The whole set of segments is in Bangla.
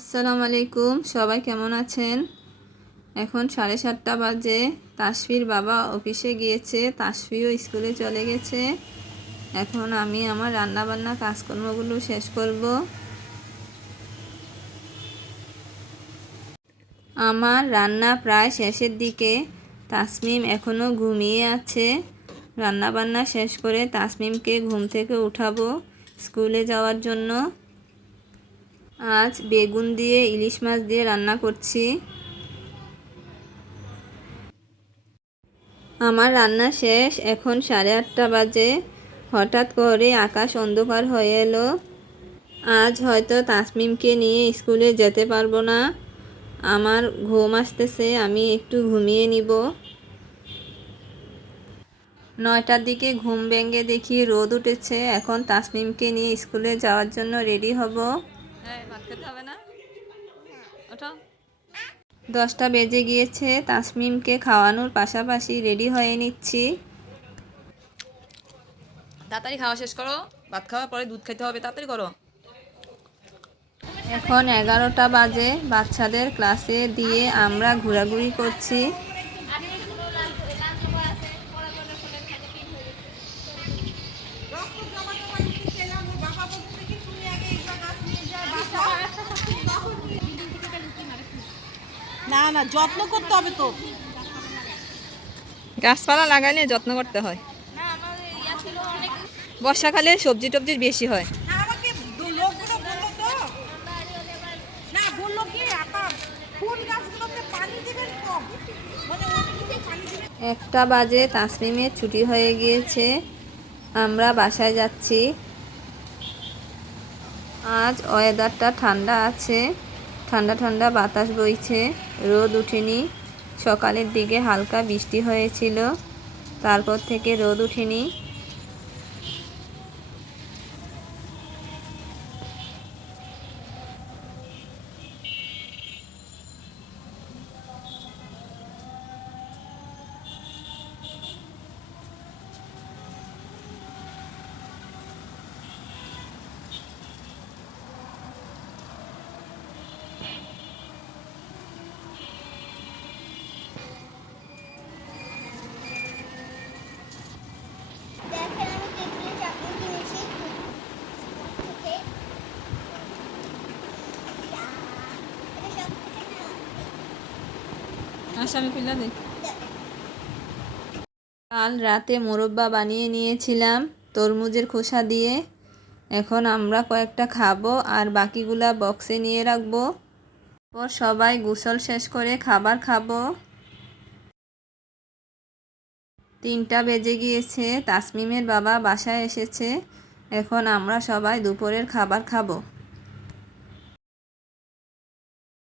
আসসালামু আলাইকুম সবাই কেমন আছেন? এখন সাড়ে সাতটা বাজে। তাসফির বাবা অফিসে গিয়েছে, তাসফিও স্কুলে চলে গেছে। এখন আমি আমার রান্নাবান্না কাজকর্মগুলো শেষ করব। আমার রান্না প্রায় শেষের দিকে। তাসমিম এখনও ঘুমিয়ে আছে। রান্নাবান্না শেষ করে তাসমিমকে ঘুম থেকে উঠাবো স্কুলে যাওয়ার জন্য। আজ বেগুন দিয়ে, ইলিশ মাছ দিয়ে রান্না করছি। আমার রান্না শেষ, এখন সাড়ে আটটা বাজে। হঠাৎ করে আকাশ অন্ধকার হয়ে এলো। আজ হয়তো তাসমিমকে নিয়ে স্কুলে যেতে পারব না। আমার ঘুম আসতেছে, আমি একটু ঘুমিয়ে নিব। নয়টার দিকে ঘুম ভেঙে দেখি রোদ উঠেছে, এখন তাসমিমকে নিয়ে স্কুলে যাওয়ার জন্য রেডি হব। ভাত খেতে হবে না? ওঠো। দশটা বেজে গিয়েছে তাসমিমকে খাওয়ানোর পাশাপাশি রেডি হয়ে নিচ্ছি। তাড়াতাড়ি খাওয়া শেষ করো। ভাত খাওয়ার পরে দুধ খেতে হবে তাড়াতাড়ি করো। এখন এগারোটা বাজে বাচ্চাদের ক্লাসে দিয়ে আমরা ঘোরাঘুরি করছি। না না যত্ন করতে হবে তো। গাছপালা লাগালে যত্ন করতে হয়। বর্ষাকালে সবজি টবজি বেশি হয়। না, আমাকে দু- লোকগুলো বলল তো। না বলল কি আপা ফুল গাছগুলোতে পানি দিবেন কম। মানে ওইগুলোতে পানি দিবেন একটা বাজে তাসমিমের ছুটি হয়ে গিয়েছে। আমরা বাসায় যাচ্ছি। আজ ওয়েদারটা ঠান্ডা আছে। ঠান্ডা ঠান্ডা বাতাস বইছে। রোদ উঠেনি। সকালের দিকে হালকা বৃষ্টি হয়েছিল। তারপর থেকে রোদ উঠেনি। আমি খুললা দিই কাল রাতে মোরব্বা বানিয়ে নিয়েছিলাম তরমুজের খোসা দিয়ে। এখন আমরা কয়েকটা খাব আর বাকিগুলা বক্সে নিয়ে রাখব। পর সবাই গোসল শেষ করে খাবার খাব। তিনটা বেজে গিয়েছে, তাসমিমের বাবা বাসায় এসেছে। এখন আমরা সবাই দুপুরের খাবার খাব।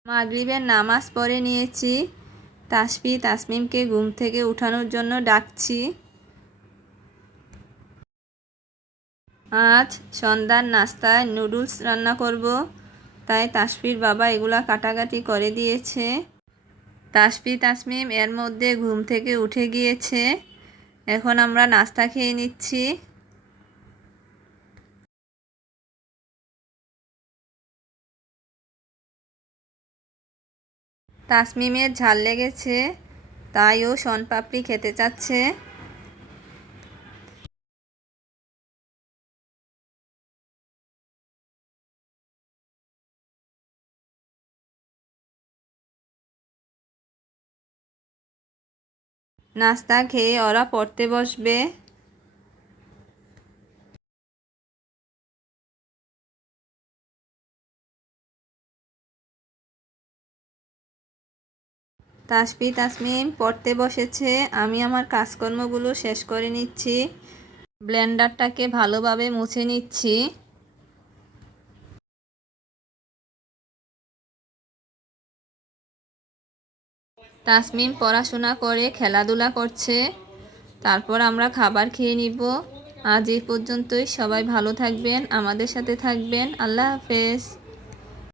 মাগরিবের নামাজ পড়ে নিয়েছি। তাসফি তাসমিমকে ঘুম থেকে উঠানোর জন্য ডাকছি। আজ সন্ধ্যার নাস্তায় নুডলস রান্না করব, তাই তাসফির বাবা এগুলা কাটাকাটি করে দিয়েছে। তাসফি তাসমিম এর মধ্যে ঘুম থেকে উঠে গিয়েছে। এখন আমরা নাস্তা খেয়ে নিচ্ছি। তাসমিমের ঝাল লেগেছে তাই ও শনপাপড়ি খেতে চাচ্ছে। নাস্তা খেয়ে ওরা পড়তে বসবে। তাসফি তাসমিম পড়তে বসেছে। আমি আমার কাজকর্মগুলো শেষ করে নিচ্ছি। ব্লেন্ডারটাকে ভালোভাবে মুছে নিচ্ছি। তাসমিম পড়াশোনা করে খেলাধুলা করছে। তারপর আমরা খাবার খেয়ে নিব। আজ এই পর্যন্তই। সবাই ভালো থাকবেন, আমাদের সাথে থাকবেন। আল্লাহ হাফেজ।